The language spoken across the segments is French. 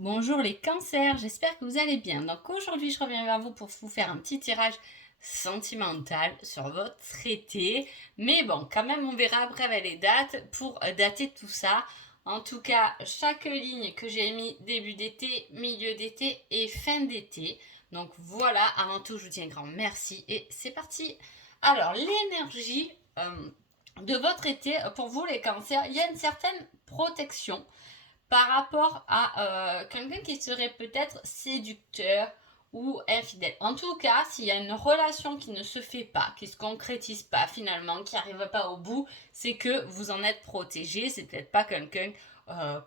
Bonjour les cancers, j'espère que vous allez bien. Donc aujourd'hui, je reviens vers vous pour vous faire un petit tirage sentimental sur votre été. Mais bon, quand même, on verra après avec les dates pour dater tout ça. En tout cas, chaque ligne que j'ai mis début d'été, milieu d'été et fin d'été. Donc voilà, avant tout, je vous dis un grand merci et c'est parti. Alors, l'énergie de votre été, pour vous les cancers, il y a une certaine protection par rapport à quelqu'un qui serait peut-être séducteur ou infidèle. En tout cas, s'il y a une relation qui ne se fait pas, qui ne se concrétise pas finalement, qui n'arrive pas au bout, c'est que vous en êtes protégé, c'est peut-être pas quelqu'un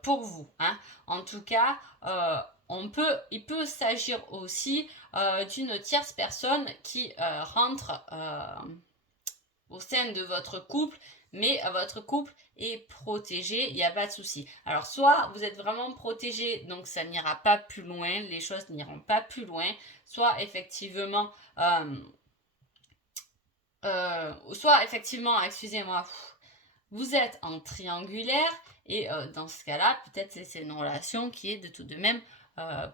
pour vous. Hein. En tout cas, il peut s'agir aussi d'une tierce personne qui rentre au sein de votre couple, mais votre couple est protégé, il n'y a pas de souci. Alors soit vous êtes vraiment protégé, donc ça n'ira pas plus loin, les choses n'iront pas plus loin, soit effectivement, excusez-moi, vous êtes en triangulaire et dans ce cas-là, peut-être c'est une relation qui est de tout de même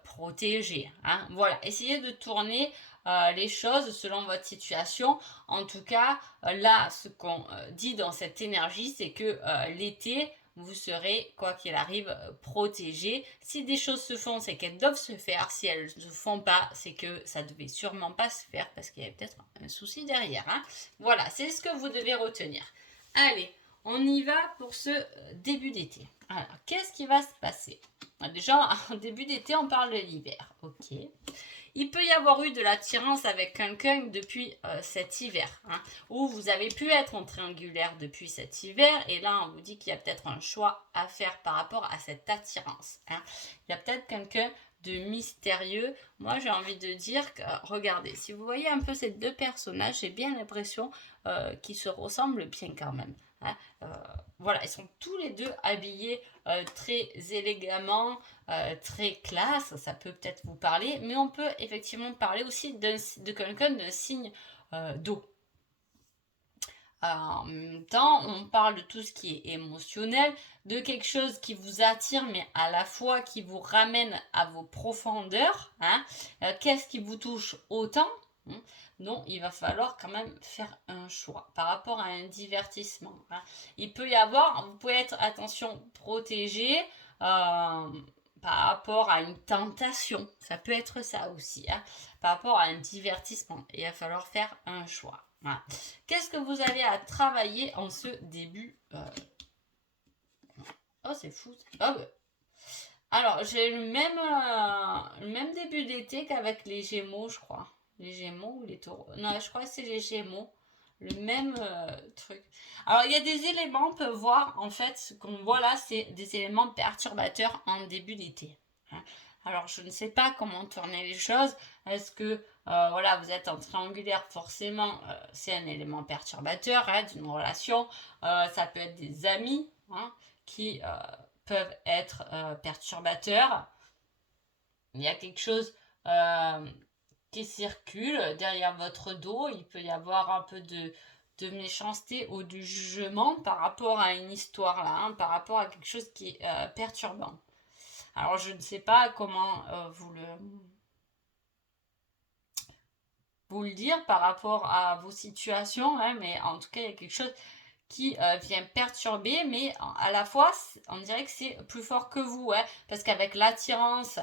protégée. Hein. Voilà, essayez de tourner les choses selon votre situation. En tout cas, là, ce qu'on dit dans cette énergie, c'est que l'été, vous serez, quoi qu'il arrive, protégé. Si des choses se font, c'est qu'elles doivent se faire. Si elles ne se font pas, c'est que ça devait sûrement pas se faire parce qu'il y avait peut-être un souci derrière. Hein. Voilà, c'est ce que vous devez retenir. Allez, on y va pour ce début d'été. Alors, qu'est-ce qui va se passer? Déjà, en début d'été, on parle de l'hiver. Ok. Il peut y avoir eu de l'attirance avec quelqu'un depuis cet hiver, hein, où vous avez pu être en triangulaire depuis cet hiver, et là on vous dit qu'il y a peut-être un choix à faire par rapport à cette attirance. Hein. Il y a peut-être quelqu'un de mystérieux. Moi j'ai envie de dire que, regardez, si vous voyez un peu ces deux personnages, j'ai bien l'impression qu'ils se ressemblent bien quand même. Hein. Voilà, ils sont tous les deux habillés très élégamment, très classe, ça peut peut-être vous parler, mais on peut effectivement parler aussi de quelqu'un d'un signe d'eau. En même temps, on parle de tout ce qui est émotionnel, de quelque chose qui vous attire, mais à la fois qui vous ramène à vos profondeurs. Hein. Qu'est-ce qui vous touche autant? Donc, il va falloir quand même faire un choix par rapport à un divertissement. Hein. Il peut y avoir, vous pouvez être, attention, protégé par rapport à une tentation. Ça peut être ça aussi. Hein. Par rapport à un divertissement. Il va falloir faire un choix. Voilà. Qu'est-ce que vous avez à travailler en ce début Oh, c'est fou. Oh, bah. Alors, j'ai le même début d'été qu'avec les Gémeaux, je crois. Les Gémeaux ou les Taureaux? Non, je crois que c'est les Gémeaux. Le même truc. Alors, il y a des éléments, on peut voir, en fait, ce qu'on voit là, c'est des éléments perturbateurs en début d'été. Hein. Alors, je ne sais pas comment tourner les choses. Est-ce que, voilà, vous êtes en triangulaire, forcément, c'est un élément perturbateur hein, d'une relation. Ça peut être des amis hein, qui peuvent être perturbateurs. Il y a quelque chose qui circule derrière votre dos. Il peut y avoir un peu de méchanceté ou du jugement par rapport à une histoire là, hein, par rapport à quelque chose qui est perturbant. Alors je ne sais pas comment vous le dire par rapport à vos situations, hein, mais en tout cas il y a quelque chose qui vient perturber, mais à la fois on dirait que c'est plus fort que vous, hein, parce qu'avec l'attirance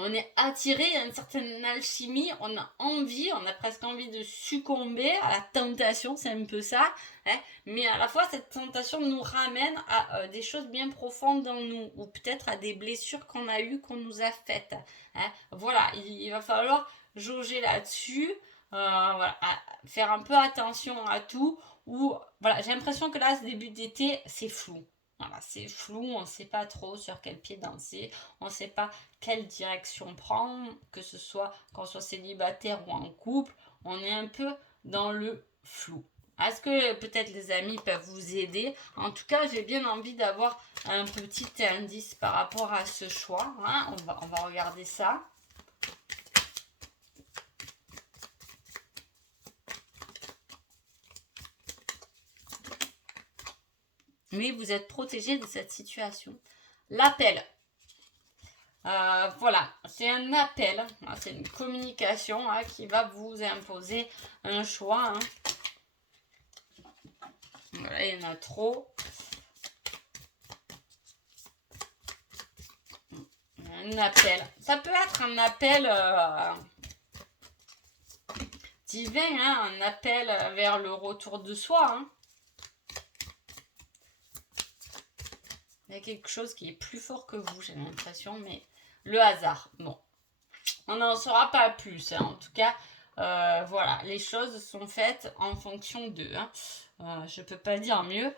on est attiré, il y a une certaine alchimie, on a envie, on a presque envie de succomber à la tentation, c'est un peu ça, hein, mais à la fois cette tentation nous ramène à des choses bien profondes en nous, ou peut-être à des blessures qu'on a eues, qu'on nous a faites. Hein. Voilà, il va falloir jauger là-dessus, voilà, faire un peu attention à tout, ou voilà, j'ai l'impression que là, ce début d'été, c'est flou. Voilà, c'est flou, on ne sait pas trop sur quel pied danser, on ne sait pas quelle direction prendre, que ce soit qu'on soit célibataire ou en couple, on est un peu dans le flou. Est-ce que peut-être les amis peuvent vous aider? En tout cas, j'ai bien envie d'avoir un petit indice par rapport à ce choix. Hein. On va regarder ça. Mais vous êtes protégé de cette situation. L'appel. Voilà, c'est un appel, hein, c'est une communication hein, qui va vous imposer un choix. Hein. Voilà, il y en a trop. Un appel. Ça peut être un appel divin, hein, un appel vers le retour de soi. Hein. Il y a quelque chose qui est plus fort que vous, j'ai l'impression, mais le hasard, bon. On n'en saura pas plus, hein. En tout cas, voilà, les choses sont faites en fonction d'eux. Hein. Je peux pas dire mieux.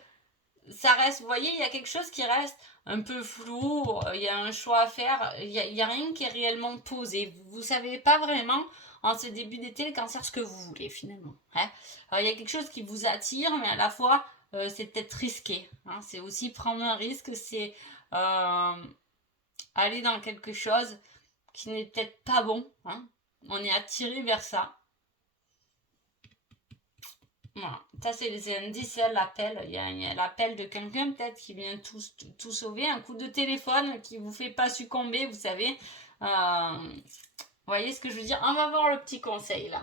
Ça reste, vous voyez, il y a quelque chose qui reste un peu flou, il y a un choix à faire, il y a rien qui est réellement posé. Vous savez pas vraiment, en ce début d'été, le cancer, ce que vous voulez, finalement. Hein. Alors, il y a quelque chose qui vous attire, mais à la fois, c'est peut-être risqué. Hein. C'est aussi prendre un risque, c'est aller dans quelque chose qui n'est peut-être pas bon. Hein. On est attiré vers ça. Voilà. Ça, c'est un indice, l'appel. Il y a l'appel de quelqu'un, peut-être, qui vient tout sauver. Un coup de téléphone qui vous fait pas succomber, vous savez. Vous voyez ce que je veux dire? On va voir le petit conseil, là.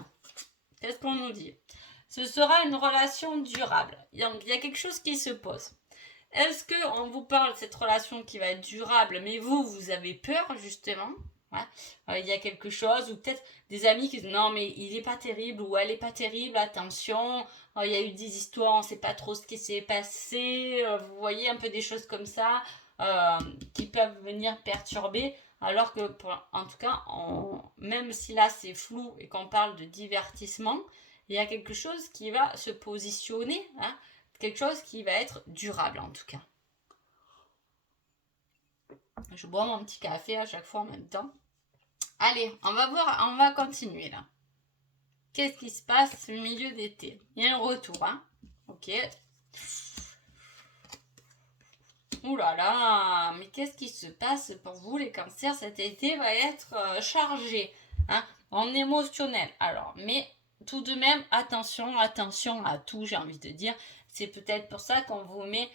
Qu'est-ce qu'on nous dit? Ce sera une relation durable. Donc, il y a quelque chose qui se pose. Est-ce qu'on vous parle de cette relation qui va être durable, mais vous avez peur, justement? Ouais. Il y a quelque chose, ou peut-être des amis qui disent non mais il est pas terrible ou elle est pas terrible, attention, il y a eu des histoires, on sait pas trop ce qui s'est passé, vous voyez un peu des choses comme ça qui peuvent venir perturber, alors que en tout cas, même si là c'est flou et qu'on parle de divertissement, il y a quelque chose qui va se positionner, hein, quelque chose qui va être durable en tout cas. Je bois mon petit café à chaque fois en même temps. Allez, on va voir, on va continuer là. Qu'est-ce qui se passe au milieu d'été? Il y a un retour, hein? Ok. Ouh là là, mais qu'est-ce qui se passe pour vous les cancers? Cet été va être chargé, hein, en émotionnel. Alors, mais tout de même, attention à tout, j'ai envie de dire. C'est peut-être pour ça qu'on vous met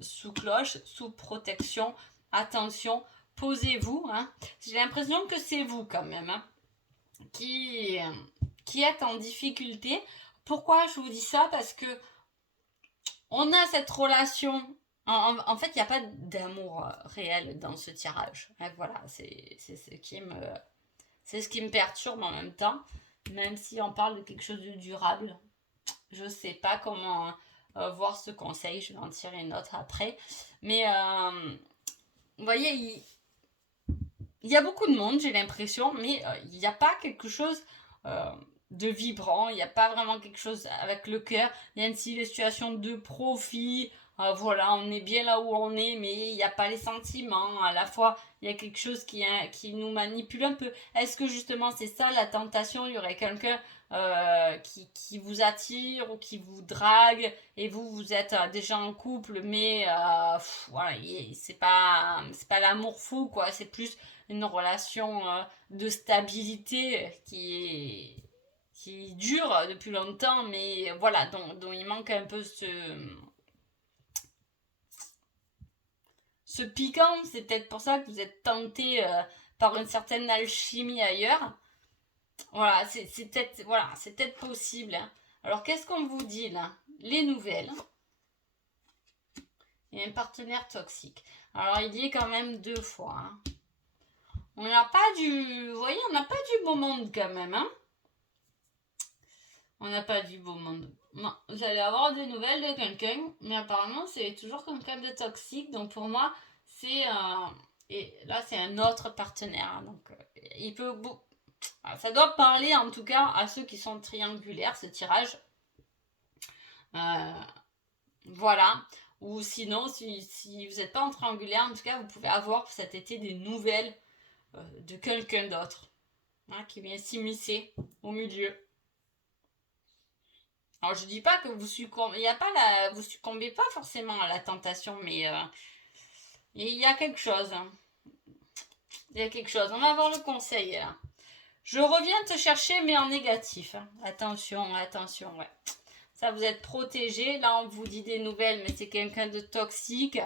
sous cloche, sous protection. Attention, posez-vous. Hein. J'ai l'impression que c'est vous quand même hein, qui êtes en difficulté. Pourquoi je vous dis ça? Parce que on a cette relation. En fait, il n'y a pas d'amour réel dans ce tirage. Et voilà, c'est ce qui me perturbe en même temps. Même si on parle de quelque chose de durable, je sais pas comment voir ce conseil. Je vais en tirer une autre après. Mais vous voyez, il y a beaucoup de monde, j'ai l'impression, mais il n'y a pas quelque chose de vibrant, il n'y a pas vraiment quelque chose avec le cœur. Il y a une situation de profit, voilà, on est bien là où on est, mais il n'y a pas les sentiments. À la fois, il y a quelque chose qui nous manipule un peu. Est-ce que justement c'est ça la tentation? Il y aurait quelqu'un qui vous attire ou qui vous drague et vous êtes déjà en couple, mais voilà, c'est pas l'amour fou, quoi. C'est plus une relation de stabilité qui dure depuis longtemps, mais voilà, dont il manque un peu ce piquant. C'est peut-être pour ça que vous êtes tenté par une certaine alchimie ailleurs. Voilà, c'est peut-être possible. Hein. Alors, qu'est-ce qu'on vous dit là? Les nouvelles. Il y a un partenaire toxique. Alors, il dit quand même 2 fois. Hein. On n'a pas du... Vous voyez, on n'a pas du beau monde quand même, hein. On n'a pas du beau monde. Non, vous allez avoir des nouvelles de quelqu'un, mais apparemment, c'est toujours quelqu'un de toxique. Donc, pour moi, c'est... et là, c'est un autre partenaire. Donc, il peut... Ça doit parler, en tout cas, à ceux qui sont triangulaires, ce tirage. Voilà. Ou sinon, si vous n'êtes pas en triangulaire, en tout cas, vous pouvez avoir pour cet été des nouvelles de quelqu'un d'autre hein, qui vient s'immiscer au milieu. Alors je dis pas que vous succombez, vous succombez pas forcément à la tentation, mais il y a quelque chose. Hein. Il y a quelque chose. On va voir le conseil là. Je reviens te chercher, mais en négatif. Hein. Attention, ouais. Ça, vous êtes protégé. Là, on vous dit des nouvelles, mais c'est quelqu'un de toxique.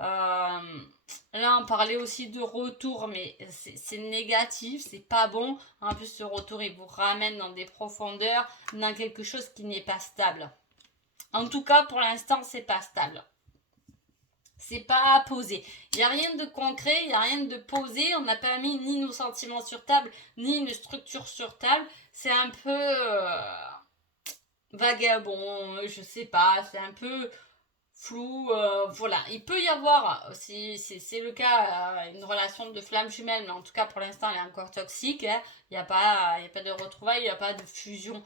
Là, on parlait aussi de retour, mais c'est négatif, c'est pas bon. En plus, ce retour, il vous ramène dans des profondeurs, dans quelque chose qui n'est pas stable. En tout cas, pour l'instant, c'est pas stable. C'est pas posé. Il n'y a rien de concret, il n'y a rien de posé. On n'a pas mis ni nos sentiments sur table, ni une structure sur table. C'est un peu vagabond, je sais pas. C'est un peu flou. Voilà. Il peut y avoir, si c'est le cas, une relation de flamme jumelle, mais en tout cas pour l'instant elle est encore toxique. Hein. Il n'y a pas de retrouvailles, il n'y a pas de fusion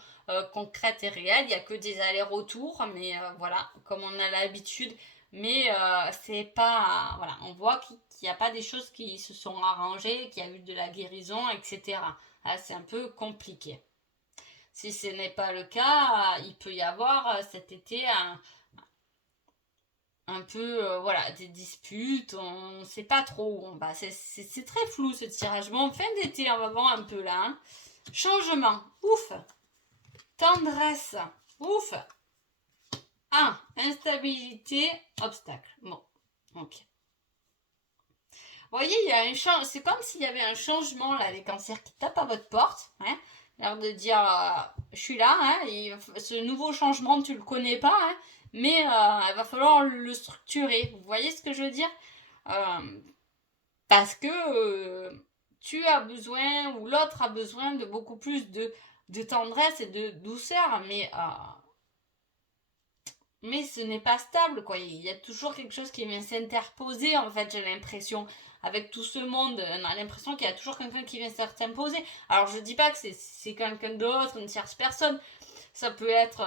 concrète et réelle. Il n'y a que des allers-retours. Mais voilà, comme on a l'habitude. Mais c'est pas. Voilà, on voit qu'il n'y a pas des choses qui se sont arrangées, qu'il y a eu de la guérison, etc. Ah, c'est un peu compliqué. Si ce n'est pas le cas, il peut y avoir cet été un peu voilà, des disputes, on ne sait pas trop où on va. C'est très flou ce tirage. Bon, fin d'été, on va voir un peu là. Hein. Changement, ouf. Tendresse, ouf. Ah, instabilité, obstacle. Bon, ok. Vous voyez, il y a un changement. C'est comme s'il y avait un changement là, les cancers qui tapent à votre porte. Hein, l'air de dire, je suis là. Hein, et ce nouveau changement, tu le connais pas. Hein, mais il va falloir le structurer. Vous voyez ce que je veux dire parce que tu as besoin ou l'autre a besoin de beaucoup plus de tendresse et de douceur. Mais ce n'est pas stable, quoi. Il y a toujours quelque chose qui vient s'interposer, en fait, j'ai l'impression. Avec tout ce monde, on a l'impression qu'il y a toujours quelqu'un qui vient s'imposer. Alors, je dis pas que c'est quelqu'un d'autre, une tierce personne. Ça peut être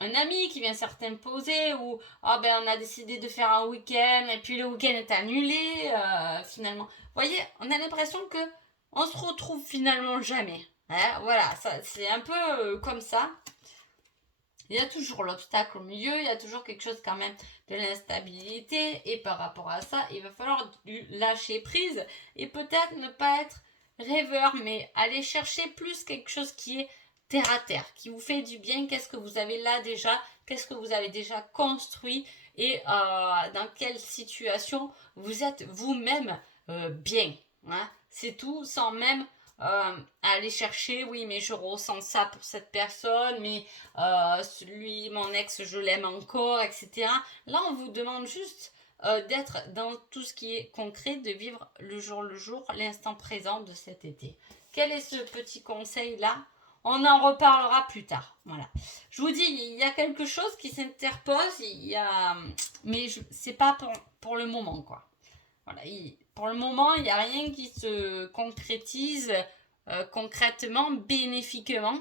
un ami qui vient s'imposer ou oh, ben, on a décidé de faire un week-end et puis le week-end est annulé, finalement. Vous voyez, on a l'impression que on se retrouve finalement jamais. Hein, voilà, c'est un peu comme ça. Il y a toujours l'obstacle au milieu, il y a toujours quelque chose quand même de l'instabilité. Et par rapport à ça, il va falloir du lâcher prise et peut-être ne pas être rêveur, mais aller chercher plus quelque chose qui est terre à terre, qui vous fait du bien. Qu'est-ce que vous avez là déjà? Qu'est-ce que vous avez déjà construit? Et dans quelle situation vous êtes vous-même bien? Hein. C'est tout, sans même aller chercher, oui, mais je ressens ça pour cette personne, mais celui, mon ex, je l'aime encore, etc. Là, on vous demande juste d'être dans tout ce qui est concret, de vivre le jour, l'instant présent de cet été. Quel est ce petit conseil-là? On en reparlera plus tard. Voilà. Je vous dis, il y a quelque chose qui s'interpose, mais c'est pas pour le moment, quoi. Voilà, pour le moment, il n'y a rien qui se concrétise concrètement, bénéfiquement.